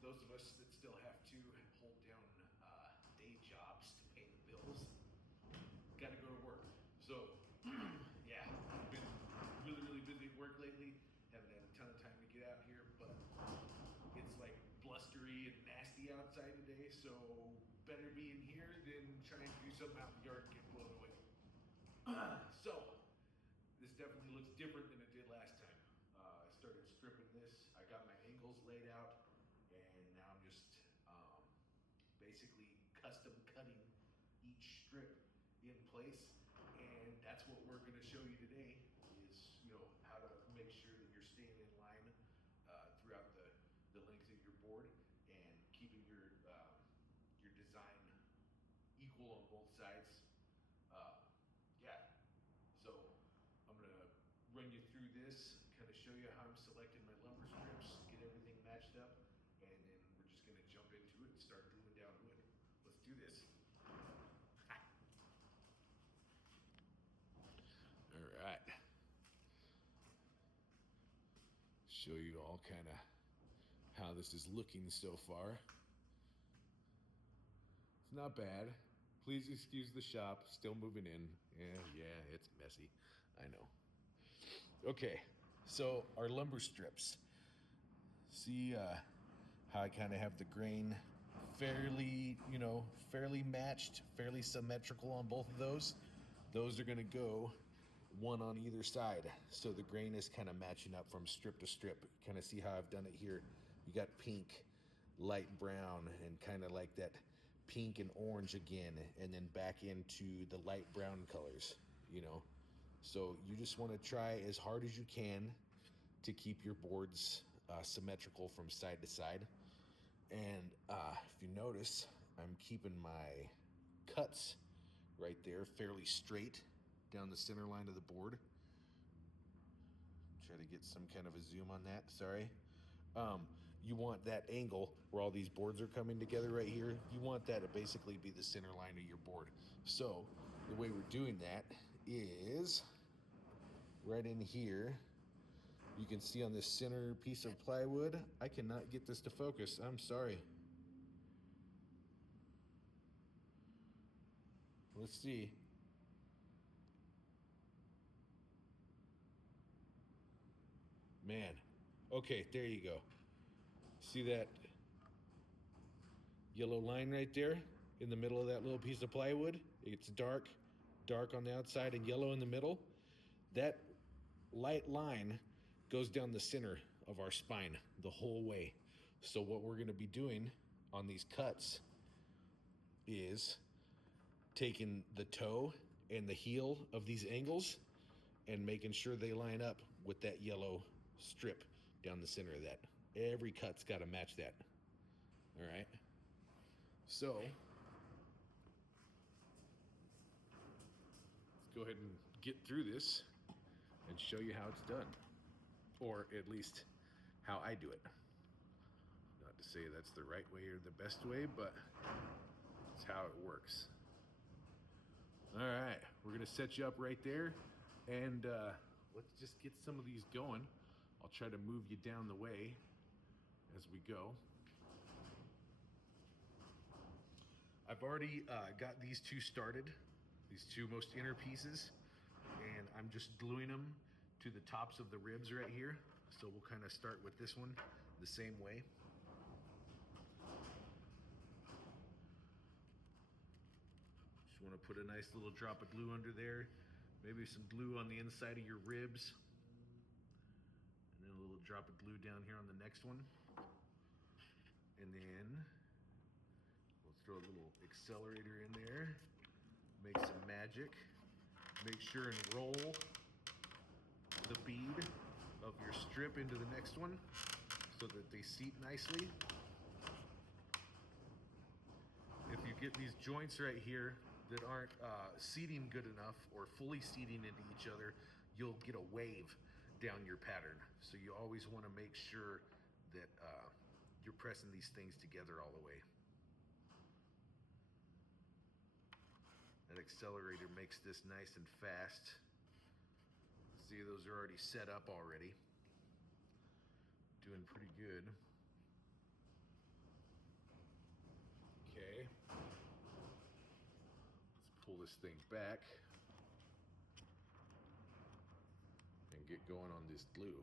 those of us that still have to hold down day jobs to pay the bills, got to go to work. So, yeah, I've been really, really busy at work lately. Haven't had a ton of time to get out here, but it's like blustery and nasty outside today, so better be in here than trying to do something out in the yard and get blown away. So, this definitely looks different than it did last time. I started stripping this. I got my angles laid out, and now I'm just basically custom cutting each strip in place. And that's what we're going to show you today is, how to make sure that you're staying in line throughout the length of your board and keeping your design equal on both sides. Uh, yeah, so I'm gonna run you through this, kind of show you how I'm selecting my lumber strips, get everything matched up, and then we're just gonna jump into it and start gluing down wood. Let's do this. All right. Show you all kind of how this is looking so far. It's not bad. Please excuse the shop, still moving in. Yeah, it's messy. I know. Okay, so our lumber strips. See how I kind of have the grain fairly matched, fairly symmetrical on both of those. Those are gonna go one on either side. So the grain is kind of matching up from strip to strip. Kind of see how I've done it here. You got pink, light brown, and kind of like that pink and orange again, and then back into the light brown colors. So you just want to try as hard as you can to keep your boards symmetrical from side to side. And if you notice, I'm keeping my cuts right there fairly straight down the center line of the board. Try to get some kind of a zoom on that, sorry. You want that angle where all these boards are coming together right here. You want that to basically be the center line of your board. So the way we're doing that is right in here. You can see on this center piece of plywood, I cannot get this to focus. I'm sorry. Let's see. Man. Okay, there you go. See that yellow line right there in the middle of that little piece of plywood? It's dark on the outside and yellow in the middle. That light line goes down the center of our spine the whole way. So what we're going to be doing on these cuts is taking the toe and the heel of these angles and making sure they line up with that yellow strip down the center of that. Every cut's got to match that. All right. So let's go ahead and get through this and show you how it's done, or at least how I do it. Not to say that's the right way or the best way, but it's how it works. All right, we're gonna set you up right there, and let's just get some of these going. I'll try to move you down the way as we go. I've already got these two started, these two most inner pieces, and I'm just gluing them to the tops of the ribs right here. So we'll kind of start with this one the same way. Just want to put a nice little drop of glue under there, maybe some glue on the inside of your ribs, and then a little drop of glue down here on the next one. And then we'll throw a little accelerator in there, make some magic. Make sure and roll the bead of your strip into the next one so that they seat nicely. If you get these joints right here that aren't seating good enough or fully seating into each other, you'll get a wave down your pattern. So you always want to make sure that you're pressing these things together all the way. That accelerator makes this nice and fast. See, those are already set up already. Doing pretty good. pull this thing back and get going on this glue.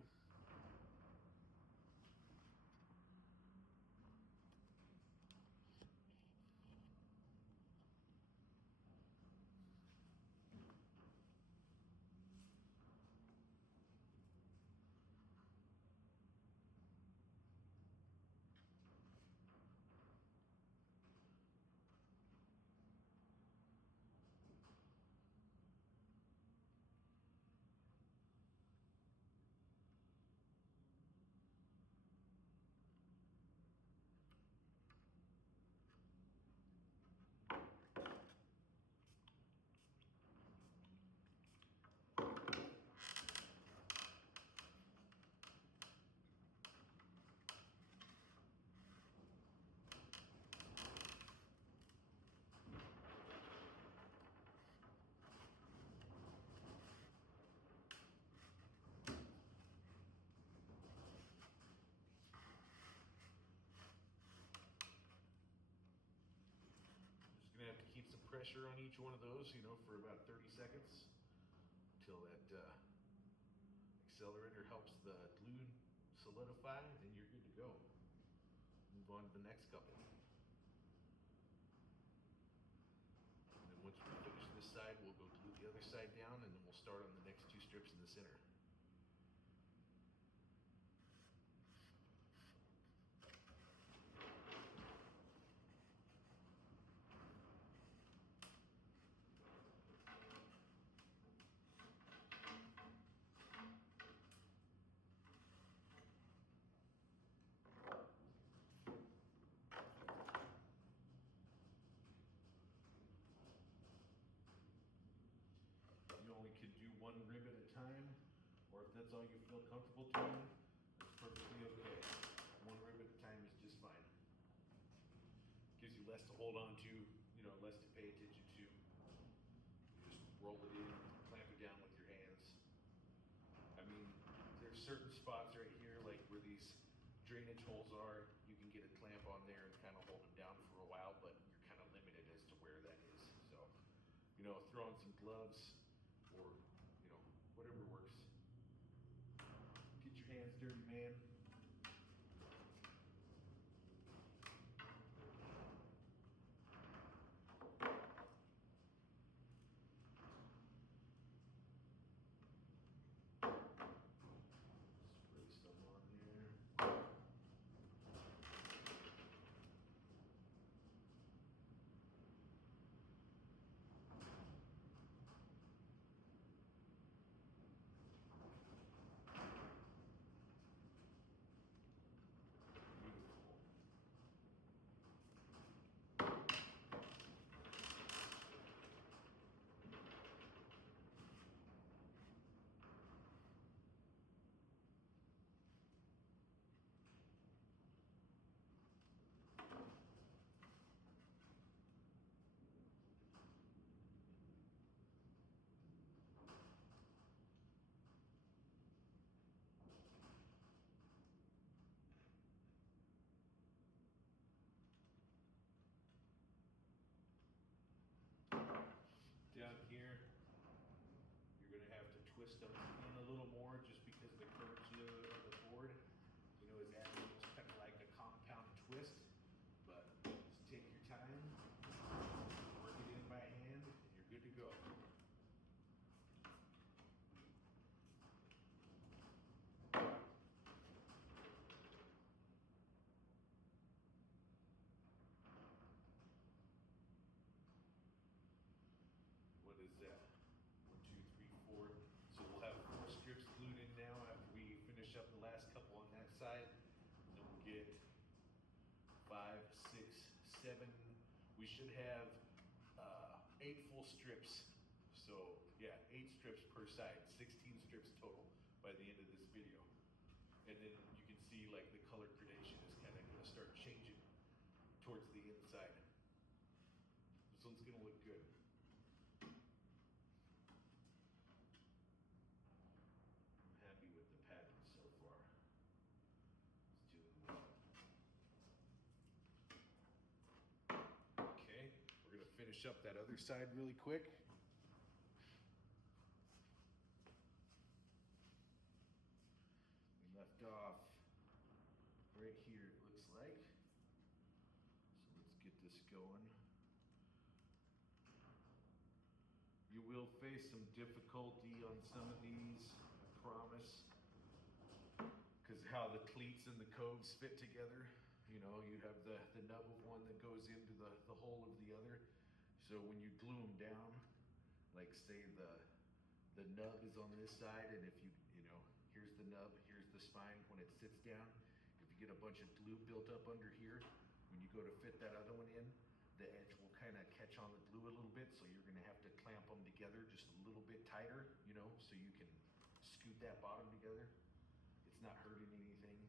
Gonna have to keep some pressure on each one of those, you know, for about 30 seconds until that accelerator helps the glue solidify, and you're good to go. Move on to the next couple. And then once we finish this side, we'll go glue the other side down, and then we'll start on the next two strips in the center. You only can do one rib at a time, or if that's all you feel comfortable doing, that's perfectly okay. One rib at a time is just fine. Gives you less to hold on to, you know, less to pay attention to. You just roll it in, clamp it down with your hands. I mean, there's certain spots right here, like where these drainage holes are, you can get a clamp on there and kind of hold them down for a while, but you're kind of limited as to where that is. So, you know, throw on some gloves, or, you know, whatever works. Get your hands dirty, man. Spray some on there. Down here, you're going to have to twist them in a little more just because the curvature of the board, you know, is acting almost kind of like a compound twist. But just take your time, work it in by hand, and you're good to go. What is that? 1, 2, 3, 4. So we'll have 4 strips glued in now after we finish up the last couple on that side. And then we'll get 5, 6, 7. We should have 8 full strips. So yeah, 8 strips per side, 16 strips total by the end of this video. And then you can see like the color gradation is kind of going to start changing towards the inside. This one's going to look good. Happy with the pattern so far. It's doing well. Okay, we're gonna finish finish up that other side really quick. We left off right here, it looks like. So let's get this going. You will face some difficulty on some of these, I promise, because how the cleats and the coves fit together. You know, you have the nub of one that goes into the hole of the other. So when you glue them down, like say the nub is on this side, and if you know, here's the nub, here's the spine, when it sits down, if you get a bunch of glue built up under here, when you go to fit that other one in, the edge will kind of catch on the glue a little bit, so you're gonna have to clamp them together just a little bit tighter, you know, so you can scoot that bottom together. It's not hurting anything.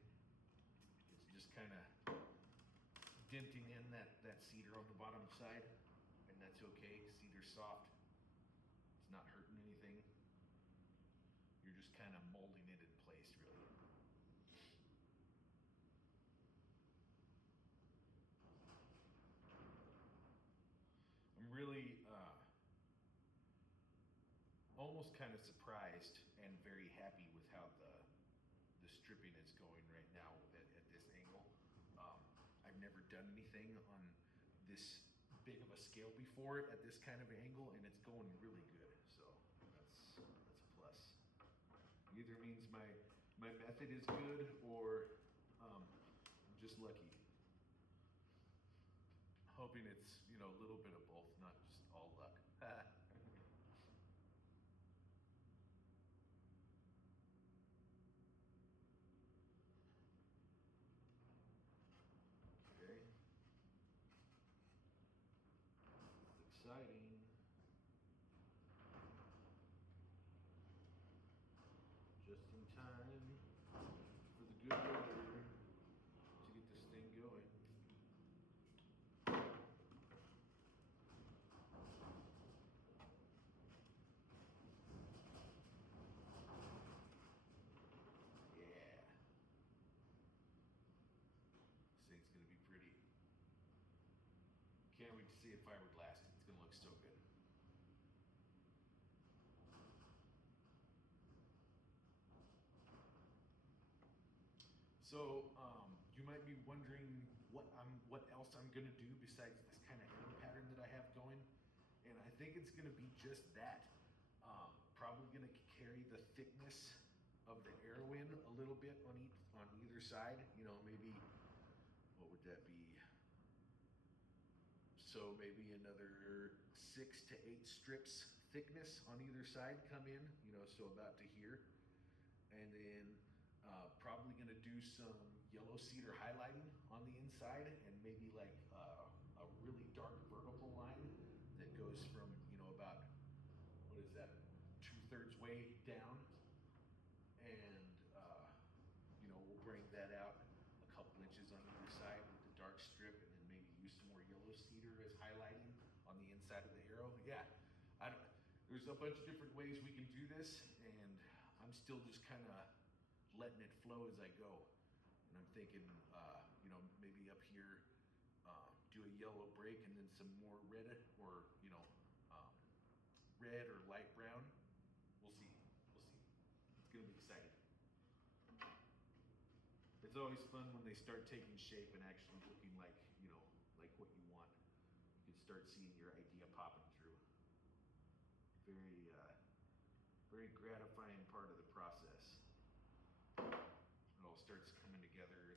It's just kind of denting in that cedar on the bottom side, and that's okay. Cedar's soft. It's not hurting anything. You're just kind of molding it in place, really. I'm really almost kind of surprised and very happy with how the stripping is going right now at this angle. I've never done anything on this big of a scale before at this kind of angle, and it's going really good. So that's a plus. Either means my method is good, or I'm just lucky. Hoping it's, you know, a little bit of both, not just all luck. Okay. It's exciting. Just in time for the good weather to get this thing going. Yeah. This thing's gonna be pretty. Can't wait to see it fiberglass. It's gonna look so good. So you might be wondering what else I'm gonna do besides this kind of arrow pattern that I have going, and I think it's gonna be just that. Probably gonna carry the thickness of the arrow in a little bit on either side. You know, maybe what would that be? So maybe another 6 to 8 strips thickness on either side come in. You know, so about to here, and then. Probably gonna do some yellow cedar highlighting on the inside, and maybe like a really dark vertical line that goes from, you know, about, what is that, 2/3 way down, and you know, we'll bring that out a couple inches on either side with the dark strip, and then maybe use some more yellow cedar as highlighting on the inside of the arrow. Yeah, there's a bunch of different ways we can do this, and I'm still just kind of letting it flow as I go. And I'm thinking, you know, maybe up here, do a yellow break and then some more red, or, you know, red or light brown. We'll see. We'll see. It's gonna be exciting. It's always fun when they start taking shape and actually looking like, you know, like what you want. You can start seeing your idea popping through. Very, very gratifying part of the process. It all starts coming together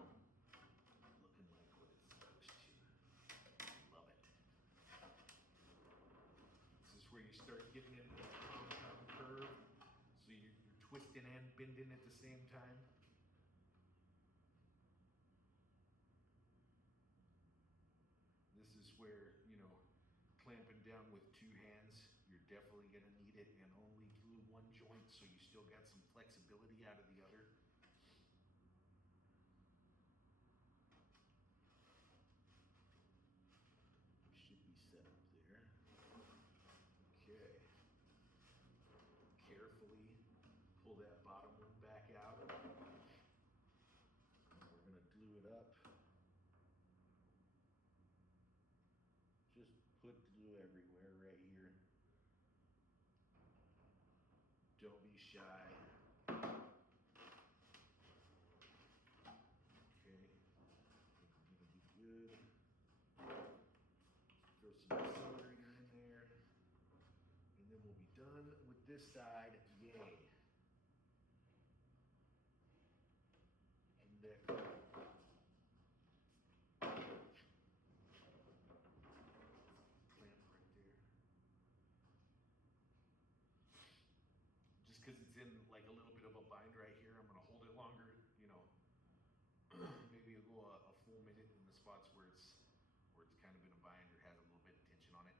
and looking like what it's supposed to. Love it. This is where you start getting into the compound curve, so you're twisting and bending at the same time. This is where, you know, clamping down with 2 hands, you're definitely gonna need it, and only glue one joint so you still got some flexibility out of the other. Should be set up there. Okay. Carefully pull that bottom one back out. We're gonna glue it up don't be shy. Okay, gonna be good. Throw some accelerator in there, and then we'll be done with this side. Yay! Neck. Just because it's in like a little bit of a bind right here, I'm gonna hold it longer, you know. Maybe you'll go a full minute in the spots where it's kind of in a bind or has a little bit of tension on it.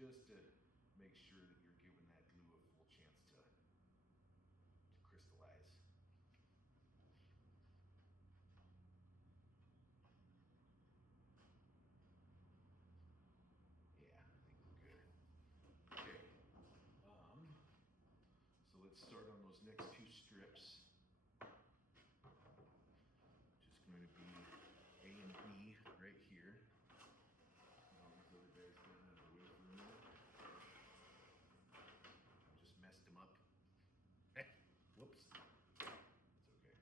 Just to make sure that you're giving that glue a full chance to crystallize. Yeah, I think we're good. Okay. So let's start on those next two strips. Just going to be A and B right here. These other guys getting out of the way for a minute. Just messed them up. Whoops. It's okay.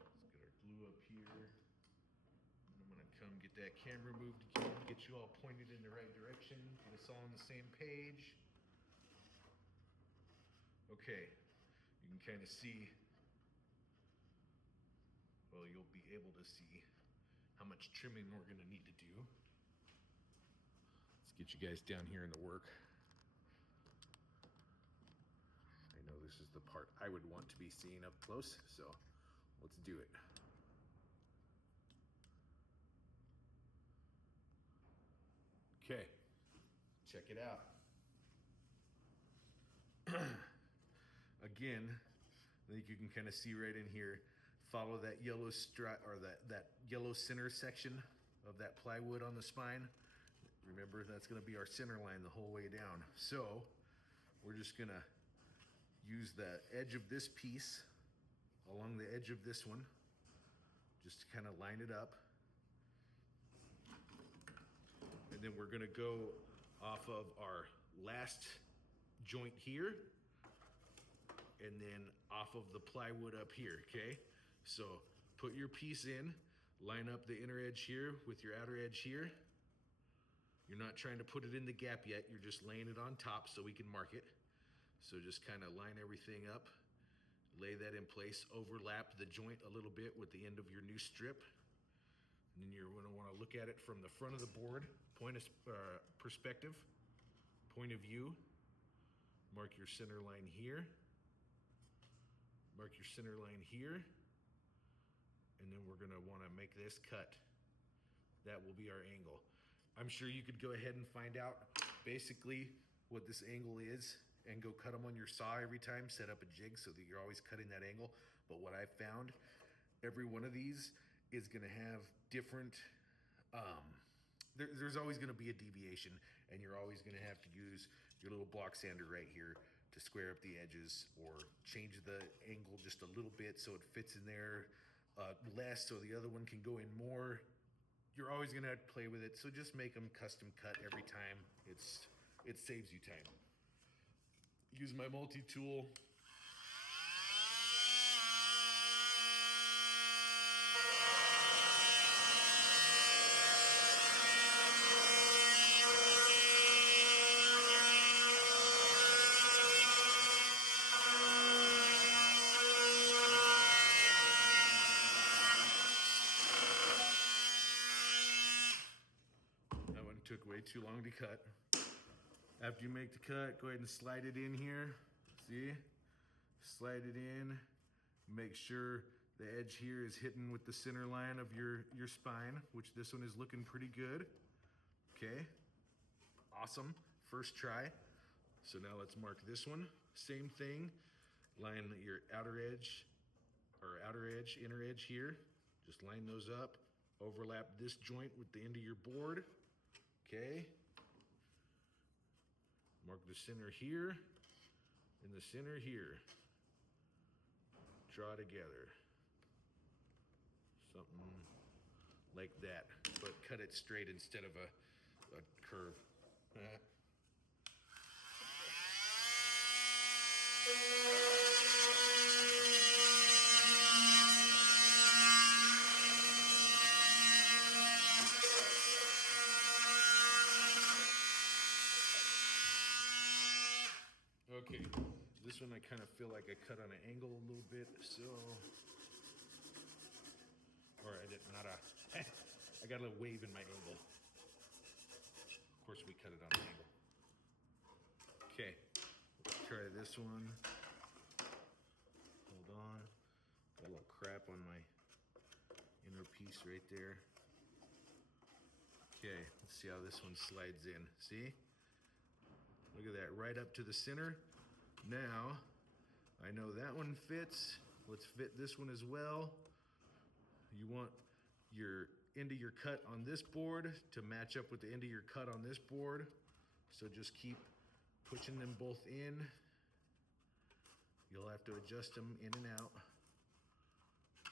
Let's get our glue up here. And I'm going to come get that camera moved again, get you all pointed in the right direction, get us all on the same page. Okay, you can kind of see, well, you'll be able to see how much trimming we're going to need to do. Let's get you guys down here in the work. I know this is the part I would want to be seeing up close, so let's do it. Okay, check it out. Again, I think you can kind of see right in here, follow that yellow stripe or that yellow center section of that plywood on the spine. Remember, that's going to be our center line the whole way down. So we're just going to use the edge of this piece along the edge of this one, just to kind of line it up. And then we're going to go off of our last joint here, and then off of the plywood up here, okay? So put your piece in, line up the inner edge here with your outer edge here. You're not trying to put it in the gap yet, you're just laying it on top so we can mark it. So just kind of line everything up, lay that in place, overlap the joint a little bit with the end of your new strip. And then you're gonna wanna look at it from the front of the board, point of perspective, point of view. Mark your center line here. Mark your center line here. And then we're gonna wanna make this cut. That will be our angle. I'm sure you could go ahead and find out basically what this angle is and go cut them on your saw every time, set up a jig so that you're always cutting that angle. But what I found, every one of these is gonna have different, there's always gonna be a deviation, and you're always gonna have to use your little block sander right here to square up the edges or change the angle just a little bit so it fits in there less so the other one can go in more. You're always gonna have to play with it, so just make them custom cut every time. It saves you time. Use my multi-tool. That one took way too long to cut. After you make the cut, go ahead and slide it in here. See? Slide it in. Make sure the edge here is hitting with the center line of your spine, which this one is looking pretty good. Okay, awesome, first try. So now let's mark this one. Same thing, line your outer edge, inner edge here. Just line those up, overlap this joint with the end of your board. Okay. Mark the center here and the center here. Draw together. Something like that, but cut it straight instead of a curve. Okay, this one I kind of feel like I cut on an angle a little bit, so, or I did not I got a little wave in my angle. Of course we cut it on an angle. Okay, try this one. Hold on, got a little crap on my inner piece right there. Okay, let's see how this one slides in. See? Look at that, right up to the center. Now, I know that one fits. Let's fit this one as well. You want your end of your cut on this board to match up with the end of your cut on this board. So just keep pushing them both in. You'll have to adjust them in and out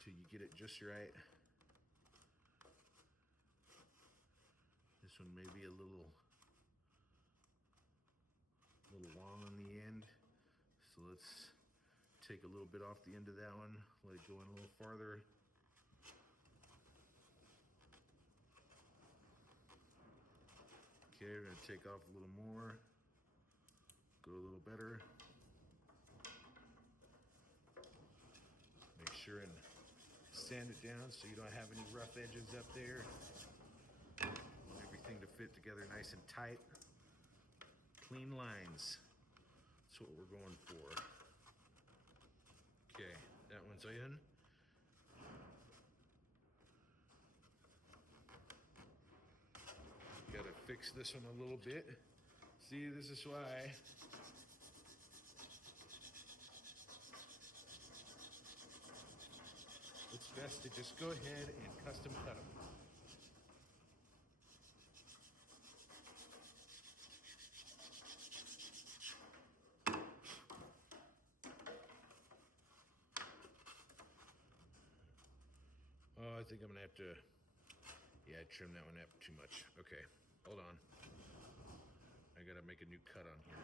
till you get it just right. This one may be a little long on the end. So let's take a little bit off the end of that one, let it go in a little farther. Okay, we're gonna take off a little more, go a little better. Make sure and sand it down so you don't have any rough edges up there. Want everything to fit together nice and tight. Clean lines. That's what we're going for. Okay, that one's in. Gotta fix this one a little bit. See, this is why it's best to just go ahead and custom cut them. Oh, I think I'm gonna have to, yeah, trim that one up too much. Okay, hold on. I gotta make a new cut on here.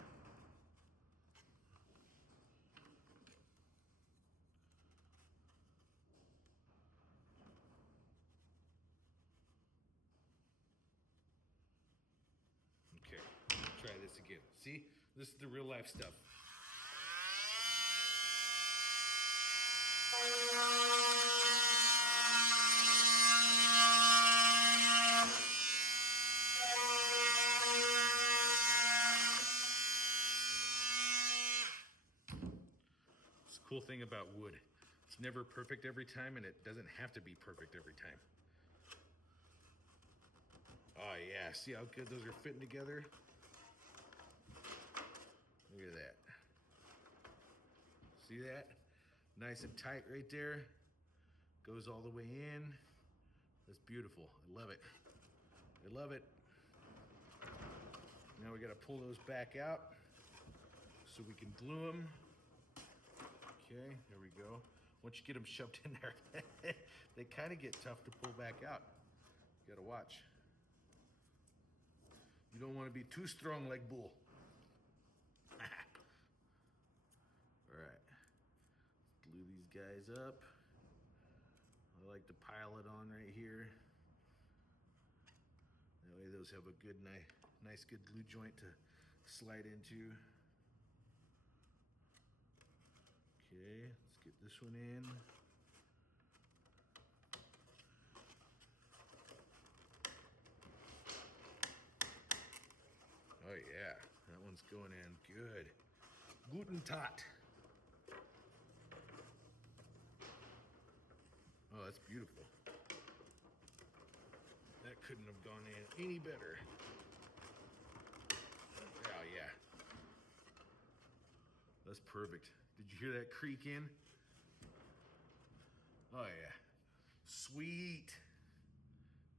Okay, try this again. See, this is the real life stuff. It's the cool thing about wood. It's never perfect every time, and it doesn't have to be perfect every time. Oh yeah, see how good those are fitting together? Look at that. See that? Nice and tight right there. Goes all the way in. That's beautiful. I love it. I love it. Now we gotta pull those back out so we can glue them. Okay, there we go. Once you get them shoved in there, they kind of get tough to pull back out. You gotta watch. You don't want to be too strong like bull. All right, glue these guys up. I like to pile it on right here. That way those have a good, nice good glue joint to slide into. Okay, let's get this one in. Oh yeah, that one's going in good. Guten Tat. Oh, that's beautiful. That couldn't have gone in any better. Oh yeah. That's perfect. Did you hear that creak in? Oh yeah. Sweet.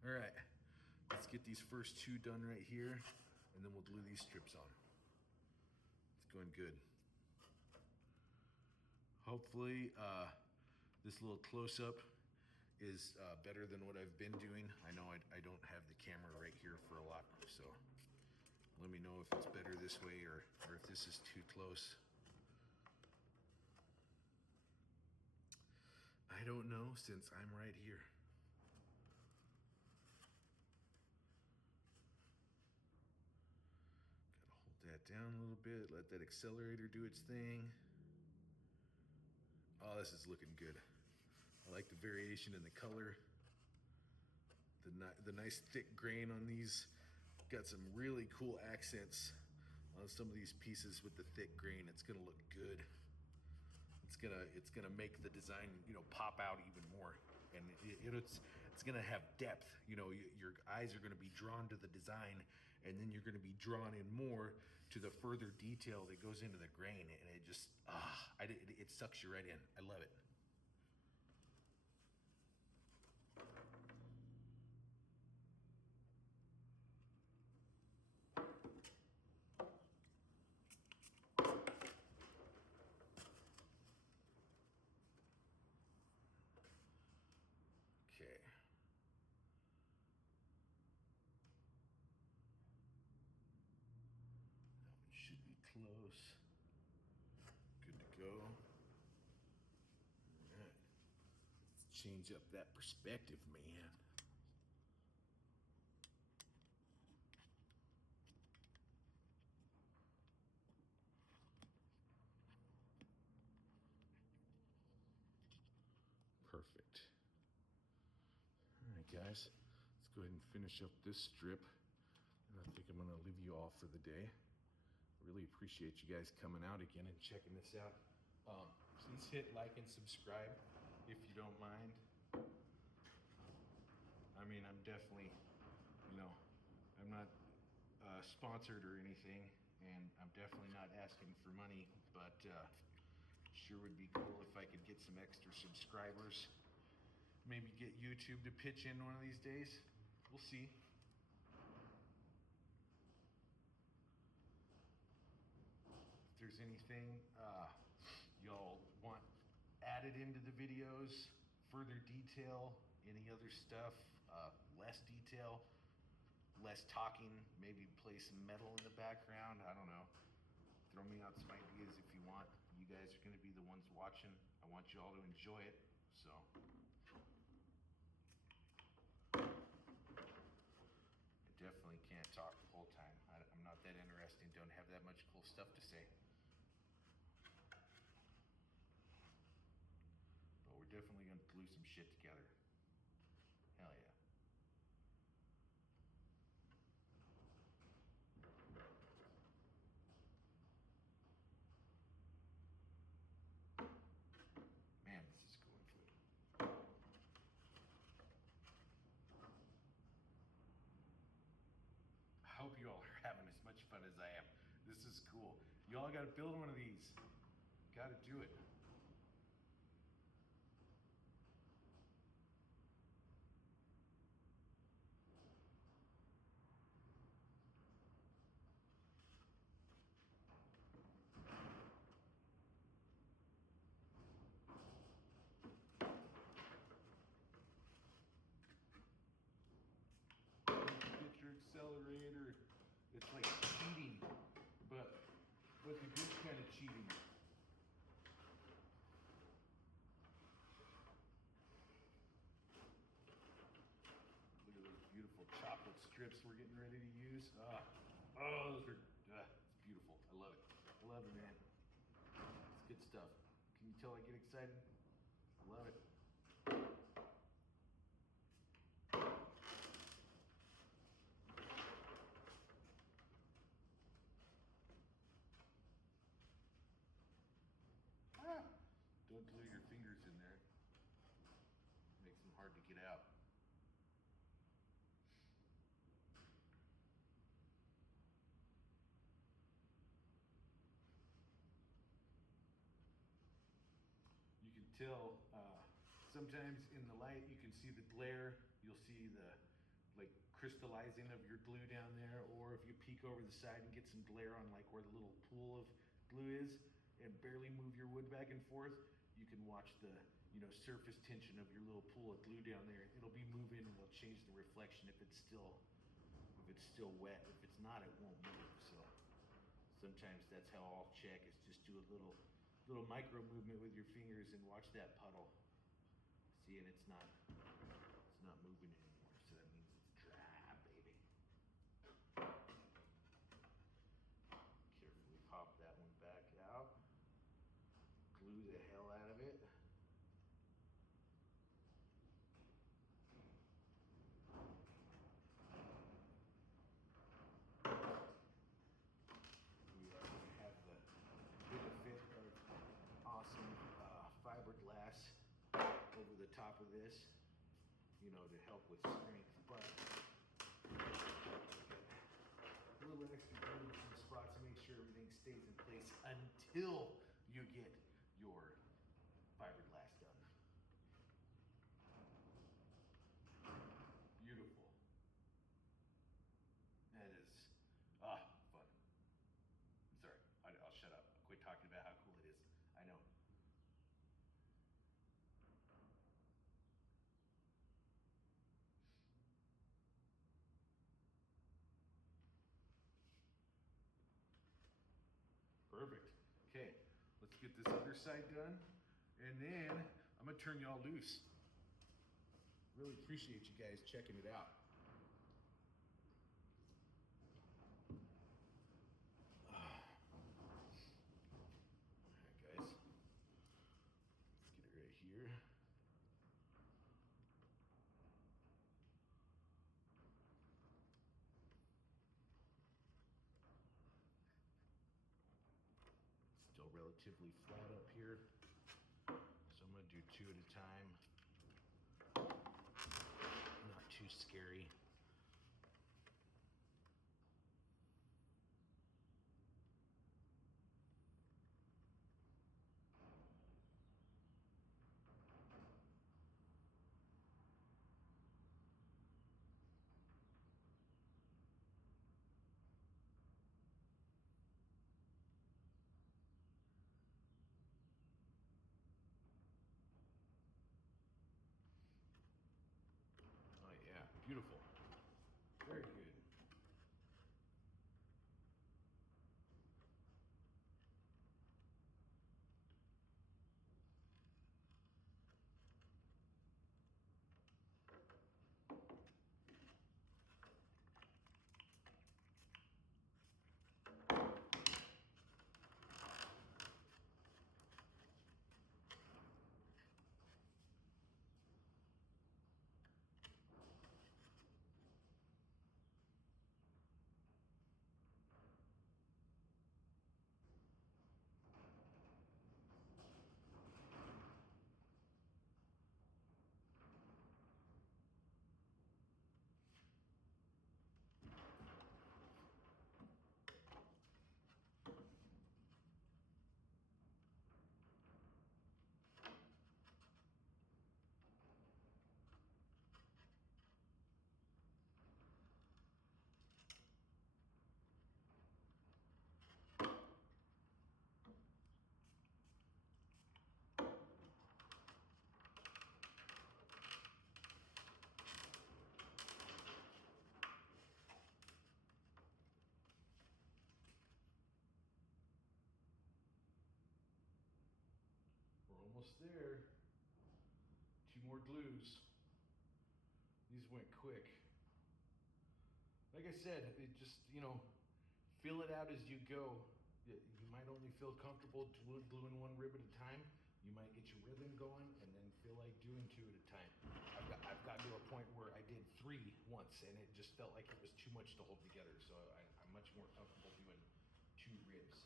All right, let's get these first two done right here, and then we'll glue these strips on. It's going good. Hopefully, this little close-up is better than what I've been doing. I know I don't have the camera right here for a lot, so let me know if it's better this way or if this is too close. I don't know, since I'm right here. Gotta hold that down a little bit, let that accelerator do its thing. Oh, this is looking good. I like the variation in the color. The nice thick grain on these. Got some really cool accents on some of these pieces with the thick grain. It's gonna look good. It's gonna make the design, you know, pop out even more, and it's gonna have depth. You know, your eyes are gonna be drawn to the design, and then you're gonna be drawn in more to the further detail that goes into the grain, and it just it sucks you right in. I love it. Okay. That one should be close. Good to go. All right. Let's change up that perspective, man. Perfect. All right, guys. Let's go ahead and finish up this strip. And I think I'm gonna leave you all for the day. Really appreciate you guys coming out again and checking this out. Please hit like and subscribe if you don't mind. I mean, I'm definitely, you know, I'm not sponsored or anything, and I'm definitely not asking for money, but sure would be cool if I could get some extra subscribers. Maybe get YouTube to pitch in one of these days. We'll see. If there's anything y'all want added into the videos, further detail, any other stuff, less detail, less talking, maybe play some metal in the background, I don't know. Throw me out some ideas if you want. You guys are gonna be the ones watching. I want you all to enjoy it, so. I definitely can't talk the whole time. I'm not that interesting, don't have that much cool stuff to say. But we're definitely gonna glue some shit together. Hell yeah. Man, this is going good. I hope you all are having as much fun as I am. This is cool. You all gotta build one of these. Gotta do it. Get your accelerator. It's like cheating, but the good kind of cheating. Look at those beautiful chocolate strips we're getting ready to use. Oh, those are, it's beautiful. I love it. I love it, man. It's good stuff. Can you tell I get excited? I love it. Don't glue your fingers in there. Makes them hard to get out. You can tell sometimes in the light you can see the glare. You'll see the like crystallizing of your glue down there, or if you peek over the side and get some glare on like where the little pool of glue is and barely move your wood back and forth, you can watch the, you know, surface tension of your little pool of glue down there. It'll be moving and it'll change the reflection if it's still wet. If it's not, it won't move. So sometimes that's how I'll check, is just do a little micro movement with your fingers and watch that puddle. See, and it's not moving anymore, so that means it's dry, baby. Carefully pop that one back out. Glue the hell out of it. We have the benefit of awesome fiberglass over the top of this, you know, to help with strength, but a little extra glue in some spots to make sure everything stays in place until you get your fiberglass done. Beautiful. That is, fun. Sorry, I'll shut up. I'll quit talking about how cool it is. I know. Perfect. Okay, let's get this other side done, and then I'm gonna turn y'all loose. Really appreciate you guys checking it out. All right, guys. Let's get it right here. Still relatively flat up here, so I'm gonna do 2 at a time. Not too scary. Oh yeah, beautiful. Very good. We're almost there. 2 more glues. These went quick. Like I said, it just, you know, feel it out as you go. You might only feel comfortable gluing 1 rib at a time. You might get your rhythm going and then feel like doing 2 at a time. I've got to a point where I did 3 once and it just felt like it was too much to hold together. So I'm much more comfortable doing 2 ribs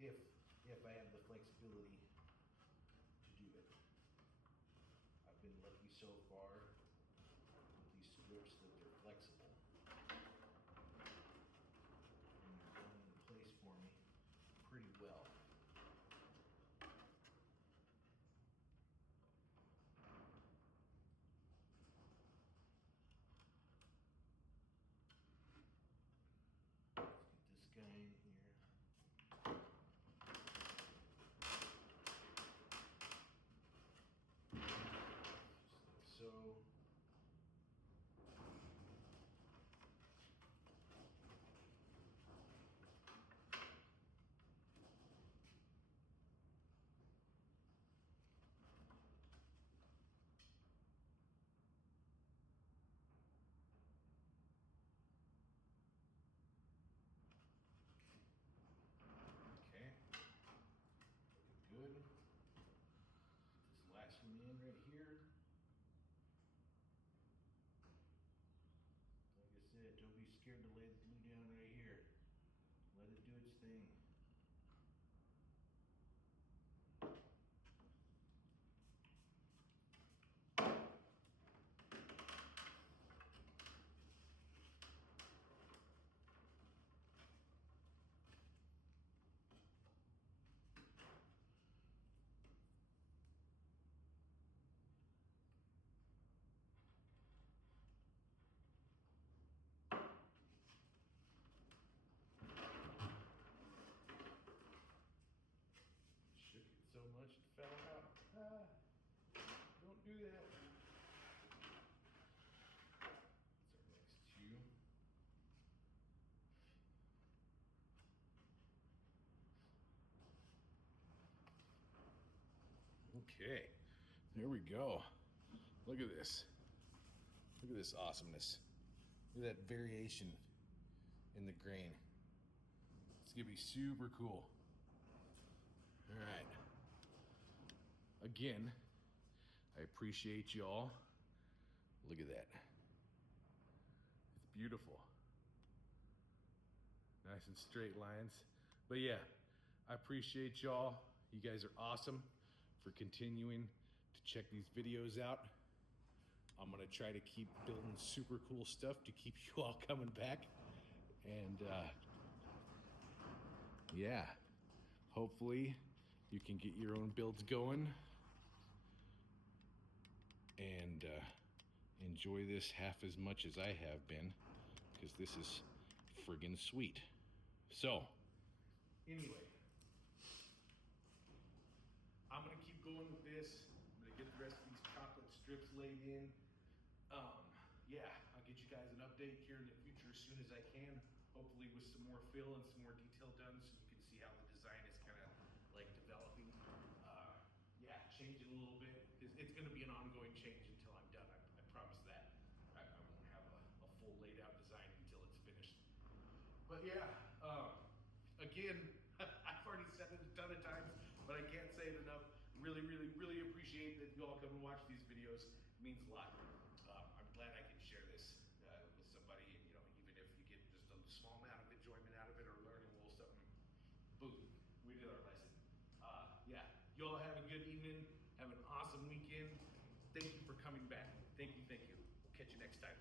if I have the flexibility to do it. I've been lucky so far with these strips that they're flexible and they're going in place for me pretty well. Let's get this guy in here. Just like so. Okay, there we go. Look at this. Look at this awesomeness. Look at that variation in the grain. It's gonna be super cool. All right. Again, I appreciate y'all. Look at that. It's beautiful. Nice and straight lines. But yeah, I appreciate y'all. You guys are awesome for continuing to check these videos out. I'm gonna try to keep building super cool stuff to keep you all coming back. And yeah, hopefully you can get your own builds going and enjoy this half as much as I have been, because this is friggin' sweet. So, anyway, I'm gonna keep going with this. I'm gonna get the rest of these chocolate strips laid in. Yeah, I'll get you guys an update here in the future as soon as I can. Hopefully with some more fill and some more detail done, so you can see how the design is kind of like developing. Yeah, changing a little bit. It's gonna be an ongoing change until I'm done. I promise that. I won't have a full laid out design until it's finished. But yeah, again, I've already said it a ton of times, but I can't say it enough. Really, really, really appreciate that you all come and watch these videos. It means a lot. I'm glad I can share this with somebody, and even if you get just a small amount of enjoyment out of it or learning a little something, boom, we did our lesson. Yeah, you all have a good evening. Have an awesome weekend. Thank you for coming back. Thank you, thank you. We'll catch you next time.